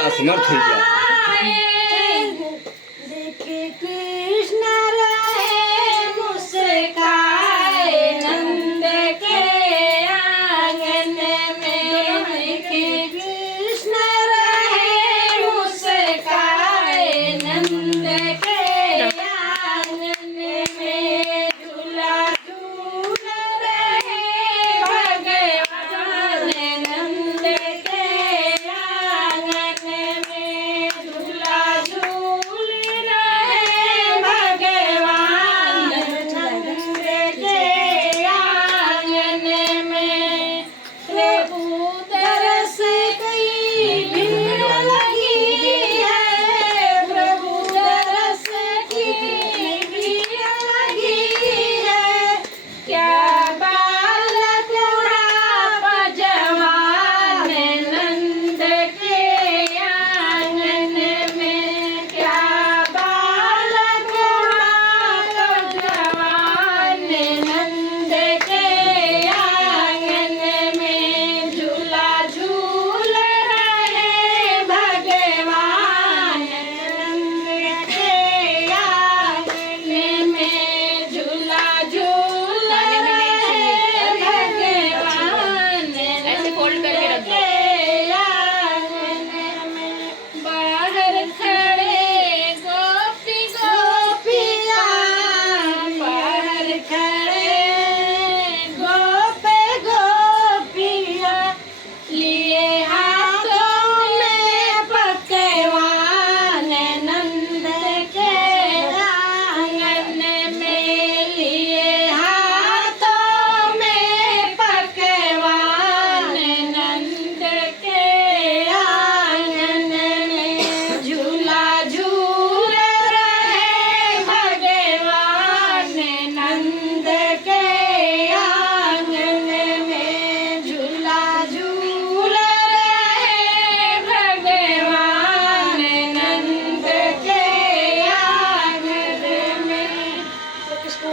असमर्थ हो गया। देखे कृष्ण रहे मुस्काए नंद के आंगन में, देखे कृष्ण रहे मुस्काए नंद के आंगन में, झूला झूल रहे भगवान नंद के आंगन में, झूला झूल रहे भगवान नंद के आंगन में। प्रभु तरस की भीड़ लगी है, प्रभु तरस की भीड़ लगी है, क्या बालक बुढ़ा जवान नंद के आंगन में, क्या बालक बुढ़ा जवान नंद के आंगन में, झूला झूल रहे भगवान नंद के आंगन में, झूला झूल रहे भगवान ऐसे फोल्ड करके रख दो। के आंगन में। बाहर खड़े गोपी गोपिया, बाहर खड़े गोपे गोपिया, लिए हाथों में पकवान नंद के आंगन में, लिए हाथों में पकवान नंद के आंगन में, झूला झूल रहे भगवान नंद के आंगन में, झूला झूल रहे भगवान नंद के आंगन में। कृष्ण